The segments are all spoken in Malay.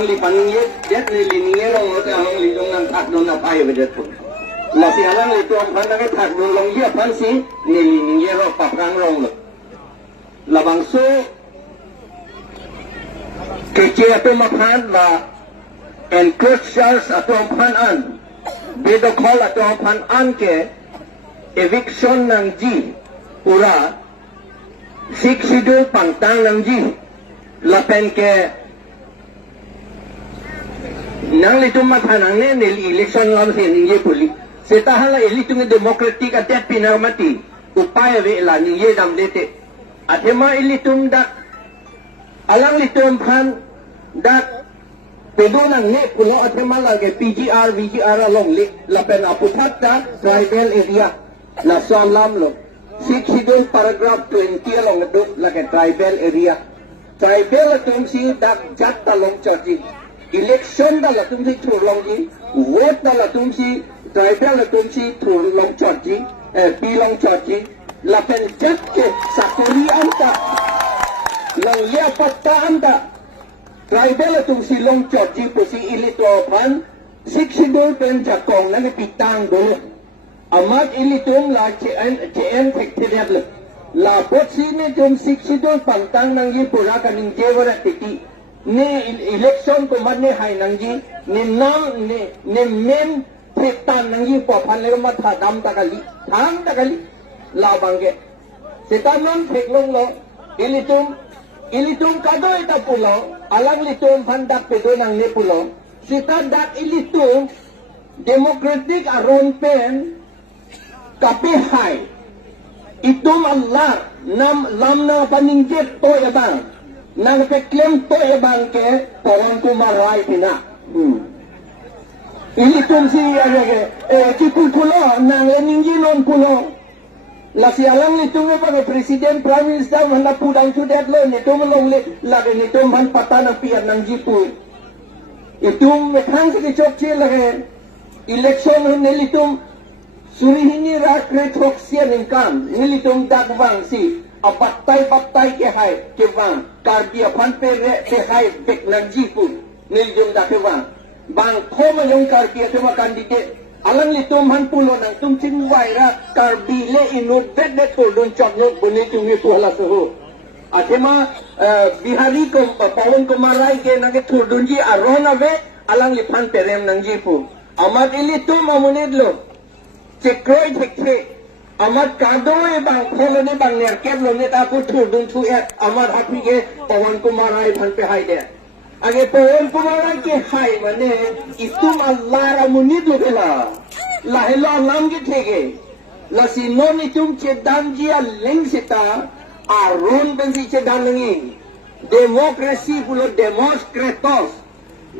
alang li paningye det ni liningye long te alang li dong nang thak dong na pai be det pun la si alang li tuam phan nang thak dong long ye phan si ni liningye ro pap rang rong lo la bang so ke che ato ma phan la encourage Charles ato phan an be do call ato phan an ke eviction nang ji pura sik sidul pangtang nang ji la pen ke nang litum ma thanang ne nel election lam se ninge puli seta hala elitung democratic atet pinamati upaya ve la ninge dam dete athema elitum dak alang litum phan dak pedonang ne pulo athema la ke PGR VGR along le la pen aputhatta tribal area la salam lo sik sidul paragraph 20 along do la ke tribal area tribal tum si dak jat talong charji election da la tum si thur long ji vote da la tum si tribal la tum si thur long charji pi long charji la pen jat ke sakuri anta long ya patta anta tribal la tum si long charji po si ilito phan sik sidul pen jakong na pitang do amat ilitum la chen thek thek le la pot si ne tum sik sidul pantang nang yi pura kaning jewara tiki ne election ko man ne hai nang ji ne nam ne men thektan nang yi po phan le ma tha dam takali thang takali la bangge setanon thek long lo ilitum kado eta pulo alang litum phandak pedo nang ne pulo sita dak ilitum democratic aron pen kape hai itum Allah nam lamna paningjet to ebang nang peklem to ebang ke Pawan Kumar Rai pina ini tum si agage kipu pulo nang leningji non pulo la si alang ni tum pa presiden prime minister handa pudang sudet lo ni tum long le la ni tum han patana pian nang jipu itum mekhang se chok che lage election ne litum surihini rakre thoksia ningkam nilitum dakbang si apatai ke hai ke bang kardia phan pe re ke hai bek nanji pu niljum dakbang bang khoma yong kardia thema candidate alang litum han pulo nang tum ching wai ra karbi le inu bet de to don chot yo bune tungi puala so athema bihari ko Pawan Kumar Rai ke nang thur dunji arona ve alang li phan pe rem nangji pu amat ilitum amunidlo cekroi thekhe amat kadoi bang kholone bang ner keblo ne ta ku thur dun thu et amat happy ke Pawan Kumar Rai phan pe hai de age Pawan Kumar Rai ke hai mane itum Allah ramunid lo bela la hela lam ke thege la si non itum che dan jia leng seta aron ben si che dan lengi demokrasi pulo demokratos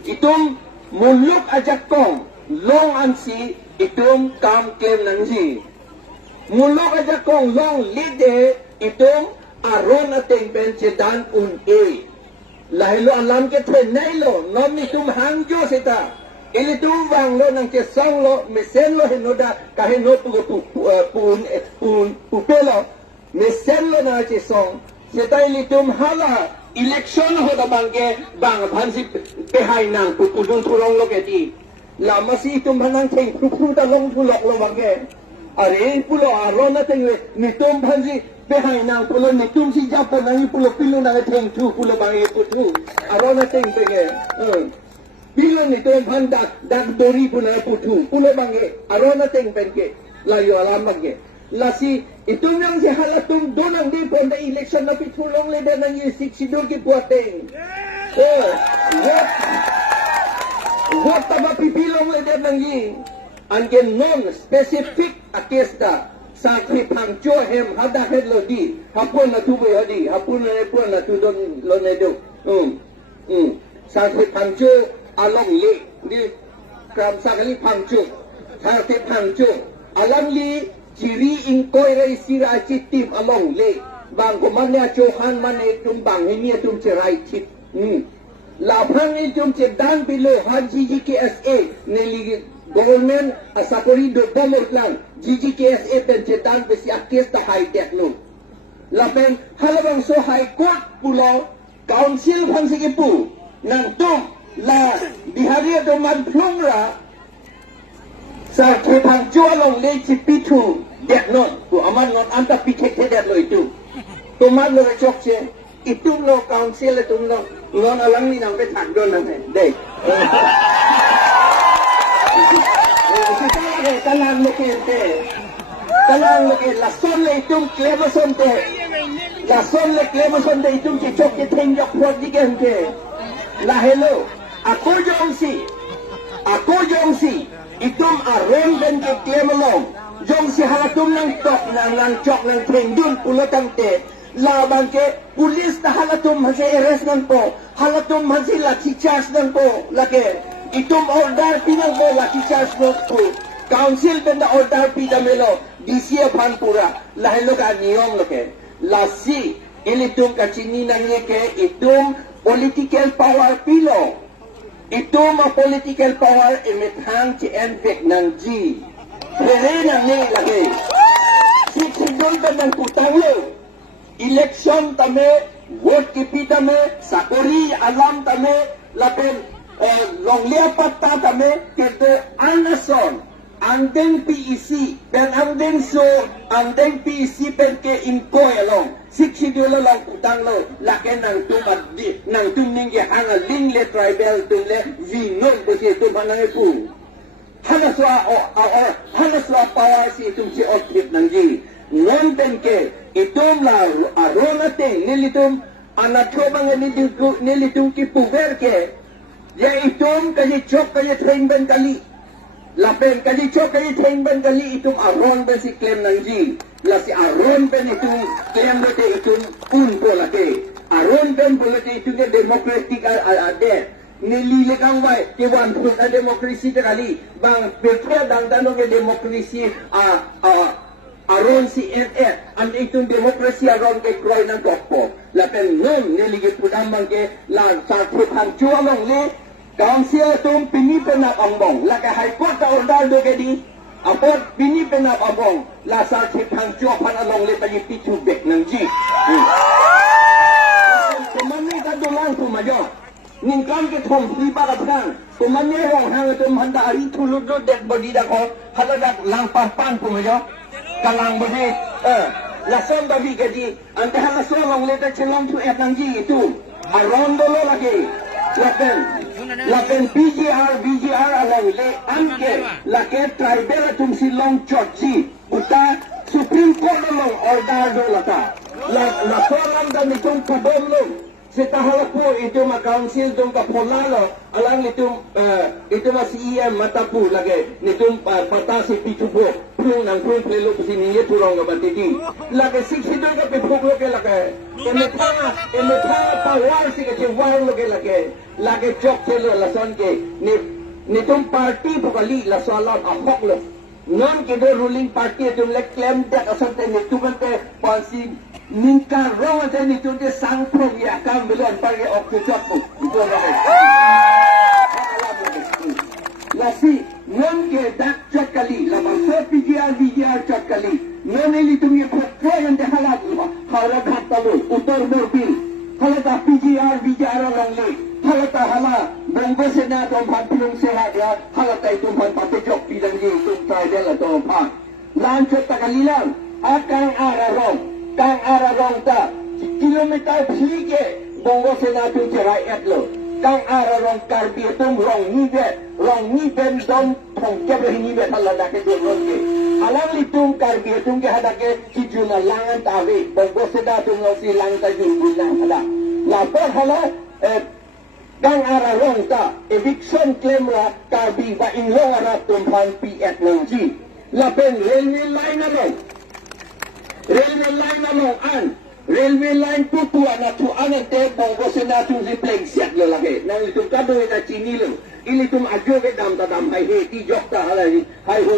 itum muluk ajak kong long ansi itum kam claim nangji mulok aja kong long lide itum aron ateng ben chedan un e lahilo alam ke the nailo nom itum hangjo seta ili tum wang lo nang che song lo mesen lo henoda kahe no pu pelo mesen lo na che song seta ili tum hala election ho da bangke bang phansi pe hai nang pu dun thurong lo ke ti la masi tum hanang theng phu ta long thu lok lo bangke are pulo arona tengwe nitum bhanji behai nang pulo nitum si japo nang pulo pilu nang theng thu pulo bangi putu arona teng bege pilu nitum bhanda dak dori pulo putu pulo bangi arona teng benke la yo alam bange lasi itum yang si halatum donang di ponda election na pitulong le nang yi sik sidul ki puateng what taba pipilong le nang yi angin non specific akesta sakri pangcho hem hada hedlo di hapun na tubo hadi hapun na tu don lo ne do sakri pangcho along le di kram sakali pangcho sakri pangcho alam li ciri ingkoi rai sira chitim along le bang ko manya chohan mane tum bang henia tum cerai chit labhang ni tum cedan bilo haji GKSA ne li government asapori do bomortlang GGKSA pen cetan besi akes ta high tech no lapen halabang so high court pulo council phang sige pu nang tum la bihari doman plungra sa kepang jua long le cipitu dek non tu aman non anta pikek dek lo itu toman lo chok che itu lo council itu lo alang ni nang be thak don nang dek kalang lo kente kalang lo ke la son le itu klemoson te la son le klemoson te itu chok ke theng yok phot di kente la hello aku jongsi itum aron dan ke klemelong jongsi halatum nang tok nang chok nang theng dun pulatang te la bangke pulis ta halatum hase arrest nang po halatum hase lathi charge nang po lake itum order pinang po lathi charge nang po council benda order pidamelo DCA pan pura la hello ka niyong loke lasi ilitum kachini nang ke itum political power pilo itu ma political power imithang ci envik ng G. Pwede na ni lagi. Siksidol ka ng putanglo. Election tame, vote kipi tame, sakuri alam tame, lapen longliapat ta tame, kete anason, andeng PEC, dan andeng PEC pen ke inkoy along. Siksidol lang utang lo, laki ng tumad di, ng tumning ya hanga ling le tribal tumle, vinon ko siya tumanang ipu. Hanaswa power si itum si otrip ng G. Ngon pen ke, itum la aronating, nilitum, anatobang nilitum ki puver ke, ya itum kasi chok kasi train ben kali. Lapen kasi chok kasi train ben kali, itum aron ben si claim ng G. La si aron ben itum claim lote itum po laki. Aron ben po laki itum ke democratic ade. Nililikang way, kiwan po na demokrasi kali. Bang pekya dang ke demokrasi aron si NF. Ang itong demokrasi aron ke kroy ng dokpo. Lapen nun niligit po naman ke lang sa putang chualong li. Council itong pinipenap ang bong. Laka high court na ordado ke di. Apot pinipenap ang bong. La sa putang chuapan along li tayo pitubek ng G. Kumani ka dulang pumayo. Ningkan ke thong priba ka thang. Kumani rong hang ito mahanda ari tulog do dead body da ko. Haladak lang parpan pumayo. Kalang bodi. Lason babi ka di. Ante halason long leta chelong tu etang G itu. Arondo lo lagi. Lapen BGR along le anke lake tribal tum silong chotsi uta Supreme Court along order do lata la solang dan itong kabom lo setahala po ito ma council dong kapolalo alang ito ma CEM matapu lagi nitong patasi pitupo prung nang prung plelo siniye turong gabatiti lagi siksido ka pipuglo ke lagi emetanga pawar si ke war lo ke lagi chok chelo lason ke nitong party pokali la salam ahok lo non ke do ruling party itum le claim that asante nituman te pansi ningka rong ate nitun de sang prog ya kam belon pagi ok chok po ito lo lasi non ke dak chok kali la so PGR chok kali non eli tumye khotro yan de halat halat hatalo utar morbil halata PGR long le halata hala bongbo sena tom phan pilung seha dia halata itum phan patejok pidang ji tum tribal tom phan lan chot takalilang akang ararong ta kilometer phike bongbo sena tu cherai etlo kang ararong karbi tum rong ni ben dom thong kebre ni be halada ke do rong ke alang litung karbi tum ke hadake kijuna langan tawe bongbo sena tum lo si lang ta ju bulang hala la por hala kang ararong ta eviction claim la karbi ba inlong arap tum phan PF ng G lapen railway line an railway line tutua na tuan ente bonggo senatu zipleg siat lo lagi nang itu kado ita chini lo ili tum ajo ke dam hai he ti jok ta halai hai ho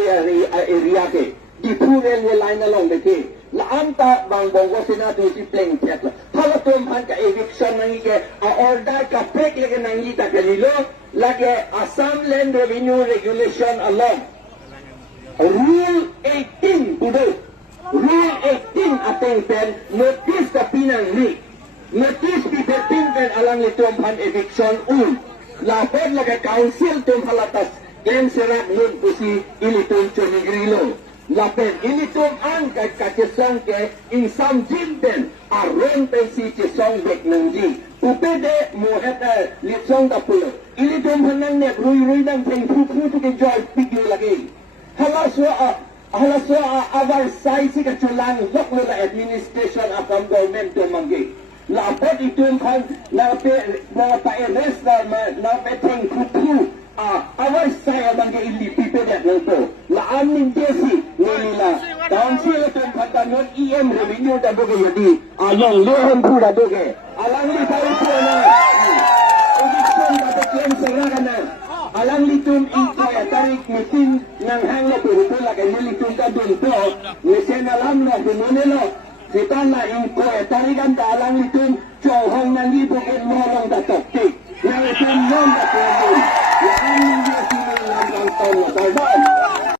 area ke di pu railway line along de ke la anta bang bonggo senatu zipleg siat lo hala tum han ka eviction nang ke a order ka pek lege nang ita kalilo lagi Assam Land Revenue Regulation along Rule 18 today Rule 18 ateng pen notice ka pinang ni notice pi 13 pen alang litong pan eviction lapor lagi council tum halatas yang serat nun pusi ini tum Chonigrilo lapor ini tum angkat kacesong ke insam jinten aron pensi cesong bek nangji upede muheta lisong tapulo ini tum hanang ne rui nang peng fu tu ke joy pigil lagi halaswa abar sai si keculang lok la administration akam government tu manggi lapor itu kan nape eres nape peng fu abar saya manggi ili pipede nangko la amin desi nila council tu patanon em revenue da doge yadi ayang lehem pu da doge alang li pai pu na udikson da tekian seragana alang litum ito ya tarik mesin nang hang lo puro la ke litum ka dun po mesen alam lo pinonelo sitana inko ya tarikan da alang litum johong nang ibu ke molong da toktik nang itum nom da puro ya amin dia sini nang ton